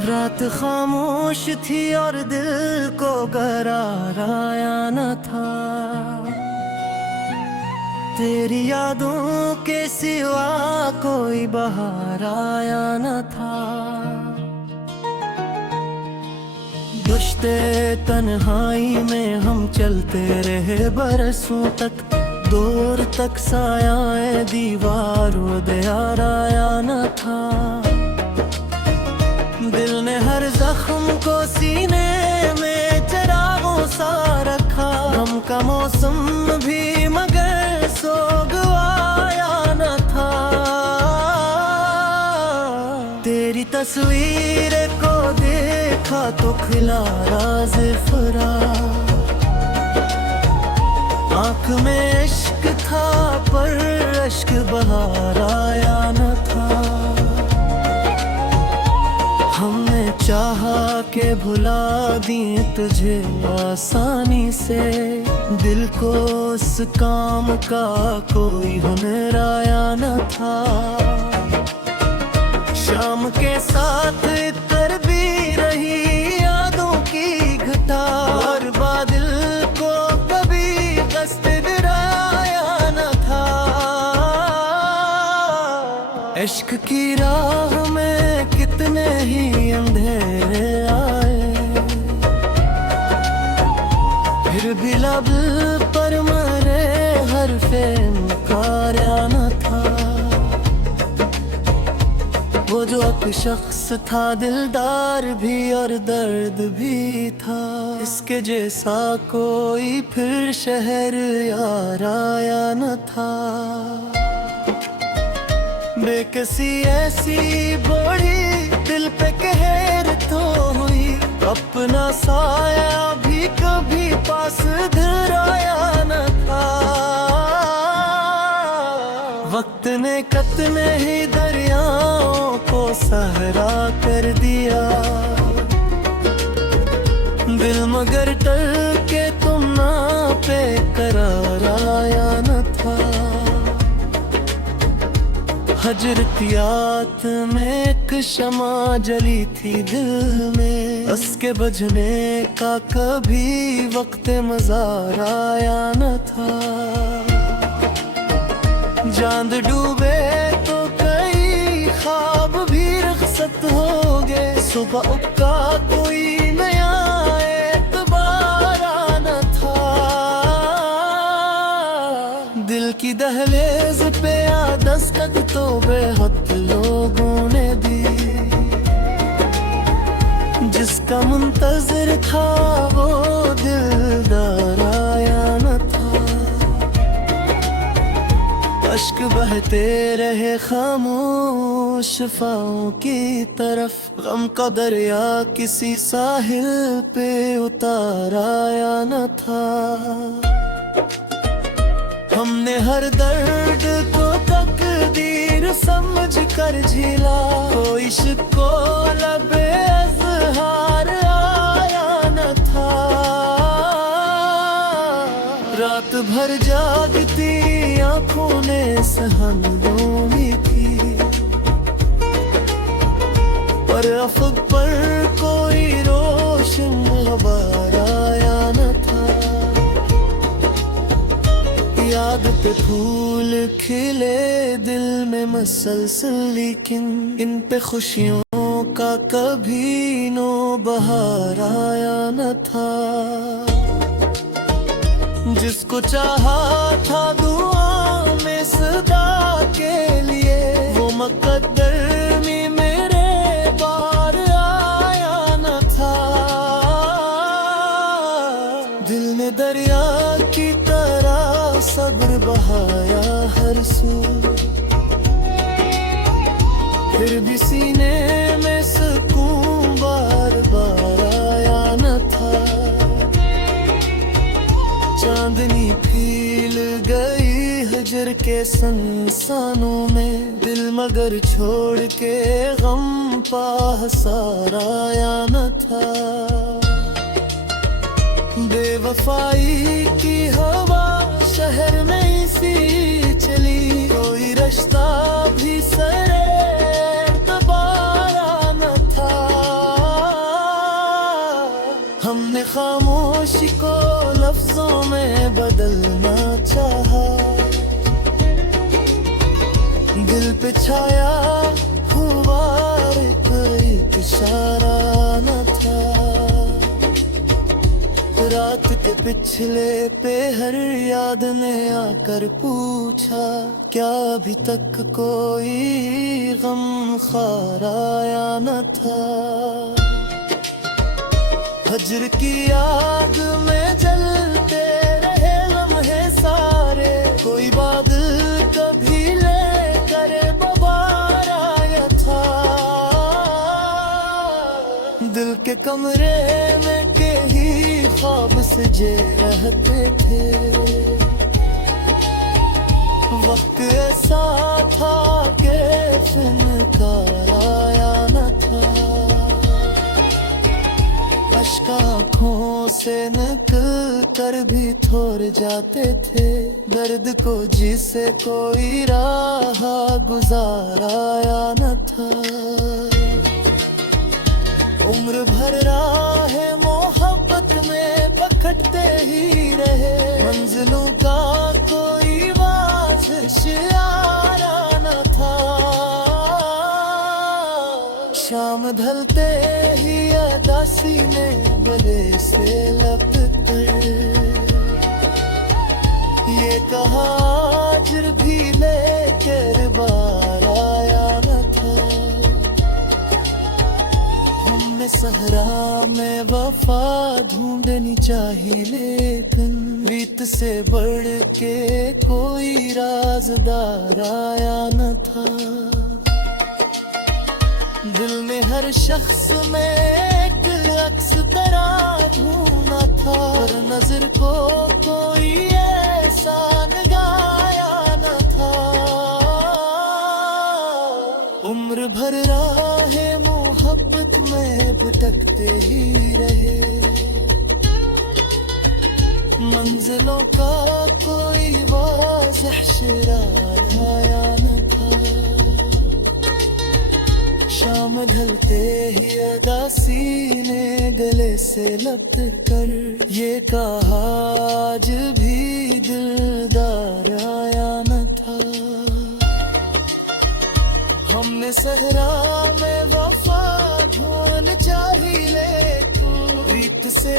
रात खामोश थी और दिल को करार आया न था। तेरी यादों के सिवा कोई बहार आया न था। दुश्ते तन्हाई में हम चलते रहे बरसों तक, दूर तक साया दीवारों दयार आया न था। दिल ने हर जख्म को सीने में चरागों सा रखा। गम का मौसम भी मगर सोगवाया न था। तेरी तस्वीर को देखा तो खिला राज फरा। आँख में इश्क था पर अश्क बहार आया न था। हमने चाहा के भुला दिए तुझे आसानी से, दिल को उस काम का कोई हुनर आया न था। शाम के साथ इतर भी रही यादों की घटा, और बादल को कभी कष्ट डराया न था। इश्क की राह में कितने ही अंधेरे आए, फिर भी लब पर मरे हर्फ़े इनकारिया न था। वो जो एक शख्स था दिलदार भी और दर्द भी था, इसके जैसा कोई फिर शहर यार आया न था। बेकसी ऐसी बढ़ी दिल पे कहर तो हुई, अपना साया भी कभी पास धराया न था। वक्त ने कितने ही दरियाओं को सहरा कर दिया, दिल मगर टल के तुम ना पे करार आया न था। हजरतियात में एक शमा जली थी दिल में, उसके बुझने का कभी वक्त मज़ार आया न था। चांद डूबे तो कई ख्वाब भी रुखसत हो गए, सुबह उगता कोई नया एतबार आना था। दिल की दहलीज पे दस्तक तो बेहद लोगों ने दी, जिसका मुंतज़िर था वो दिलदार आया न था। अश्क बहते रहे खामोश शफाओं की तरफ, गम का दरिया किसी साहिल पे उतार आया न था। हमने हर दर्द को तकदीर समझ कर झेला, कोई इश्क को लबे अज़हार आया न था। रात भर जागती आँखों ने सहम ढूंढी थी, पर अफ़क़ पर कोई रोशन ग़बार आया न था। याद पे फूल खिले दिल में मसलसल, लेकिन इन पे खुशियों का कभी नो बहार आया न था। जिसको चाहा था दुआ में सदा के लिए, वो मुक़द्दर में मेरे बार आया न था। दिल ने दरिया की तरह सब्र बहाया हर सू, फिर भी सीने में सुकून बार बार आया न था। चांदनी फील गई हिजर के संसानों में, दिल मगर छोड़ के गम पासार आया न था। बेवफाई की हवा शहर में सी चली, कोई रास्ता भी सरे तबारा न था। हमने खामोशी को लफ्जों में बदलना चाहा, दिल पे छाया हुआ एक इशारा न था। रात के पिछले पे हर याद ने आकर पूछा, क्या अभी तक कोई गम खार आया न था। हजर की आग में जलते रहे लम्हे सारे, कोई बादल कभी लेकर बबार आया था। दिल के कमरे में के ही ख्वाब सजे रहते थे, वक्त ऐसा था कि फिनकार आया न था। अश्क आँखों से निकल कर भी थोर जाते थे, दर्द को जिसे कोई राह गुजार आया न था। उम्र भर राह मोहब्बत में पकड़ते ही रहे, मंजिलों का कोई वाजिश यारा न था। शाम ढलते ही अदासी ने गले से लपट ये कहा अजर भी लेकर बार आया न था। हमने सहरा में वफा ढूंढनी चाहिए, लेकिन रीत से बढ़ के कोई राज़दार आया न था। दिल ने हर शख्स में एक अक्स तरह ढूंढा था, पर नजर को कोई ऐसा लगाया न था। उम्र भर राह मोहब्बत में भटकते ही रहे, मंजिलों का कोई वाज़िह शिरार आया न था। शाम ढलते ही अदासी ने गले से लपट कर ये कहा आज भी दिलदार आया न था। हमने सहरा में वफा ढूंढ चाहिए, लेकिन रीत से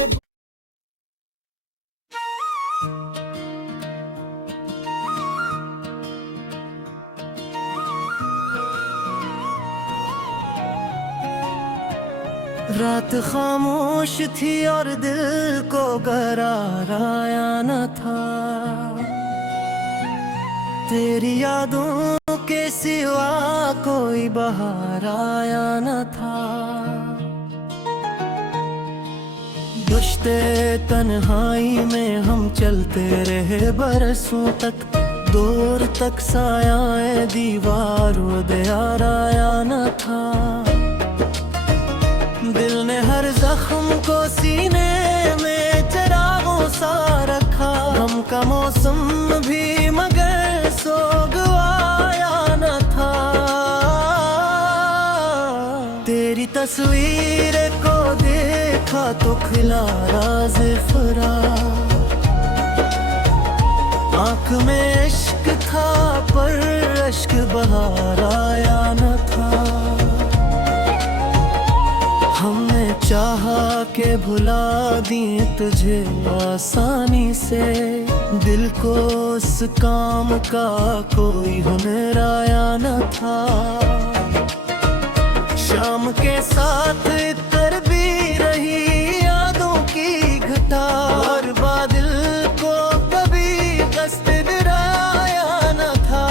रात खामोश थी और दिल को करार आया न था। तेरी यादों के सिवा कोई बहार आया न था। दुश्ते तन्हाई में हम चलते रहे बरसों तक, दूर तक साया दीवारों दयार आया न था। दिल ने हर जख्म को सीने में चरागों सा रखा, गम का मौसम भी मगर सोगवाया न था। तेरी तस्वीर को देखा तो खिला राज फरा, आँख में इश्क था पर अश्क बहार आया न था। हमने चाहा के भुला दिए तुझे आसानी से, दिल को उस काम का कोई हुनर आया न था। शाम के साथ इतर भी रही यादों की घटा, और बादल को कभी कष्ट डराया न था।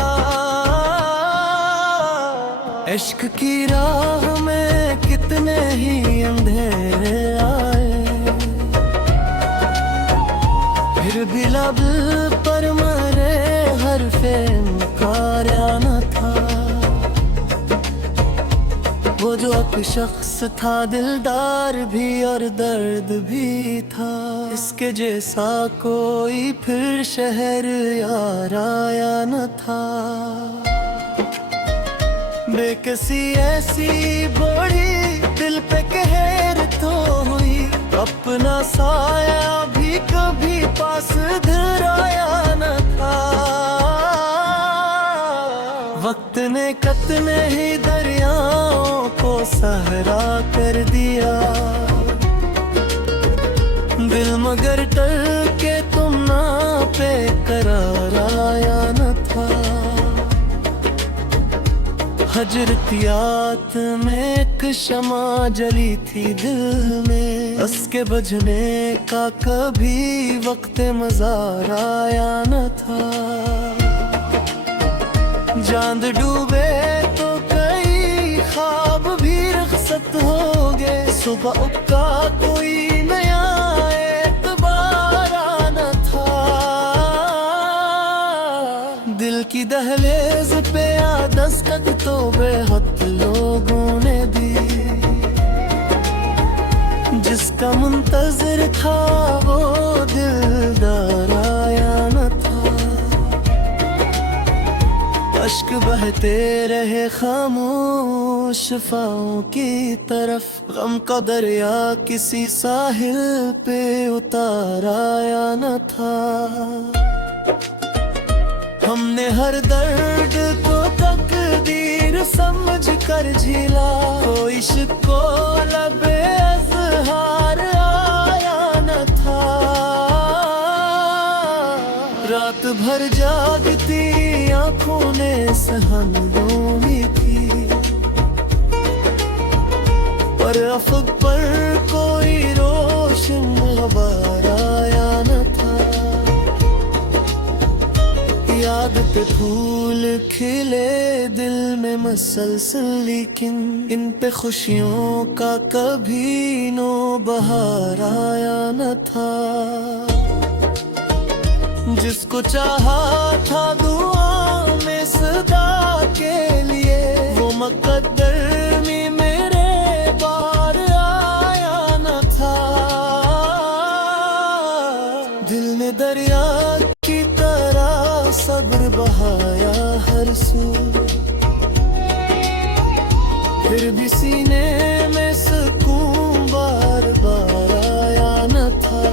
इश्क की राह में कितने ही अंधेरे आए, फिर भी लब पर मरे हरफ़े इनकारा न था। वो जो एक शख्स था दिलदार भी और दर्द भी था, इसके जैसा कोई फिर शहर यार आया न था। बेकसी ऐसी बड़ी दिल पे कहर तो हुई, अपना साया भी कभी पास धराया न था। वक्त ने कितने ही दरियाओं को सहरा कर दिया, दिल मगर टल के तुम ना पे करार आया न था। हजरतियात में एक शमा जली थी दिल में, उसके बुझने का कभी वक्त मज़ार आया न था। चांद डूबे तो कई ख्वाब भी रुखसत हो गए, सुबह उगता कोई नया एतबार आना था। दिल की दहलीज पे आ दस्तक तो बेहद लोगों ने दी, जिसका मुंतज़िर था वो दिलदार आया न था। अश्क बहते रहे खामोश शफाओं की तरफ, गम का दरिया किसी साहिल पे उतार आया न था। हमने हर दर्द को तकदीर समझ कर झीला, कोई शिको लबे अज़हार आया न था। रात भर जागती आँखों ने सहम ढूंढी थी, पर अफ़क़ पर कोई रोशन ग़बार आया न था। याद पे फूल खिले दिल में मसलसल, लेकिन इन पे खुशियों का कभी नो बहार आया न था। जिसको चाहा था दुआ में सदा के लिए, वो मुक़द्दर में मेरे बार आया न था। दिल ने दरिया की तरह सब्र बहाया हर सू, फिर भी सीने में सुकून बार बार आया न था।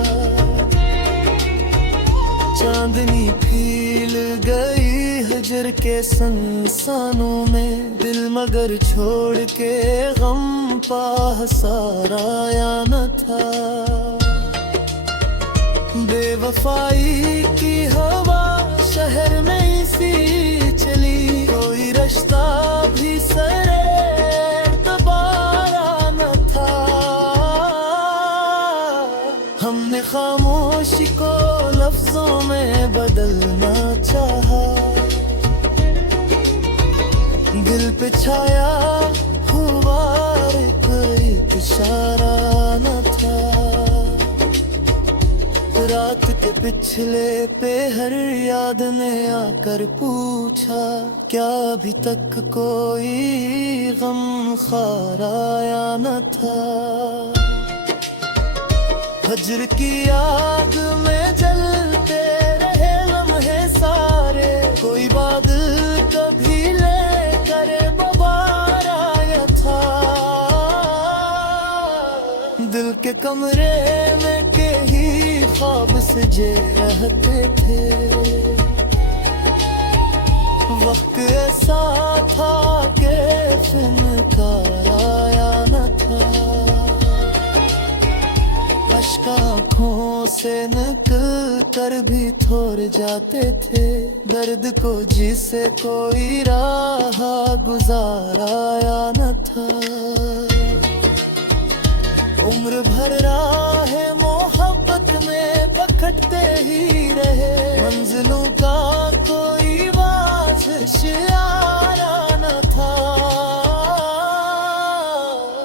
चांदनी फील गई हजर के संसानों में, दिल मगर छोड़ के गम पासार आया न था। बेवफाई की हवा शहर में सी चली, कोई रास्ता भी सरे तबारा न था। हमने खामोशी को लफ्जों में बदलना चाहा, दिल पे छाया हुआ एक इशारा न था। रात के पिछले पे हर याद ने आकर पूछा, क्या अभी तक कोई गम खार आया न था। हजर की आग में जलते रहे लम्हे सारे, कोई बादल कभी लेकर बबार आया था। दिल के कमरे में के ही ख्वाब सजे रहते थे, वक्त ऐसा था कि फिनकार आया न था। अश्क आँखों से निकल कर भी थोर जाते थे, दर्द को जिसे कोई राह गुजार आया न था। उम्र भर राह मोहब्बत में पकड़ते ही रहे, मंजिलों का कोई वाशियारा न था।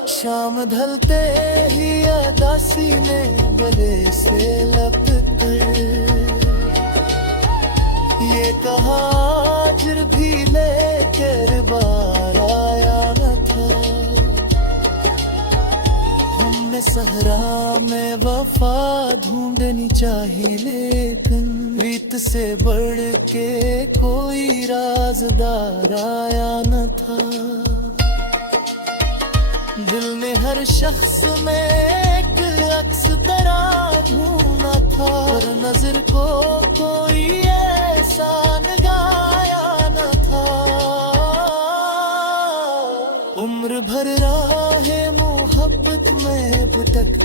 शाम ढलते ही अदासी ने गले से लपटे, ये कहा हाजिर भी लेकर बार आया न था। हमने सहरा में वफा ढूंढनी चाहिए, लेकिन रीत से बढ़ के कोई राज़दार आया न था। दिल ने हर शख्स में एक अक्स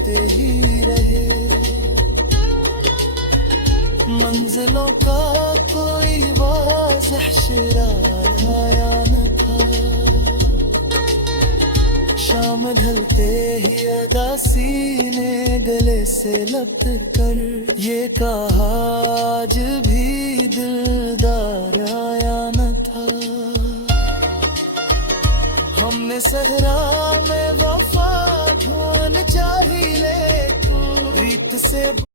चलते ही रहे। मंजिलों का कोई वाज़ह शिराया आया न था। शाम ढलते ही अदा सीने गले से लपट कर ये कहा आज भी दिलदार आया न था। हमने सहरा में वफा ढूंढ चाहिए तू रीत से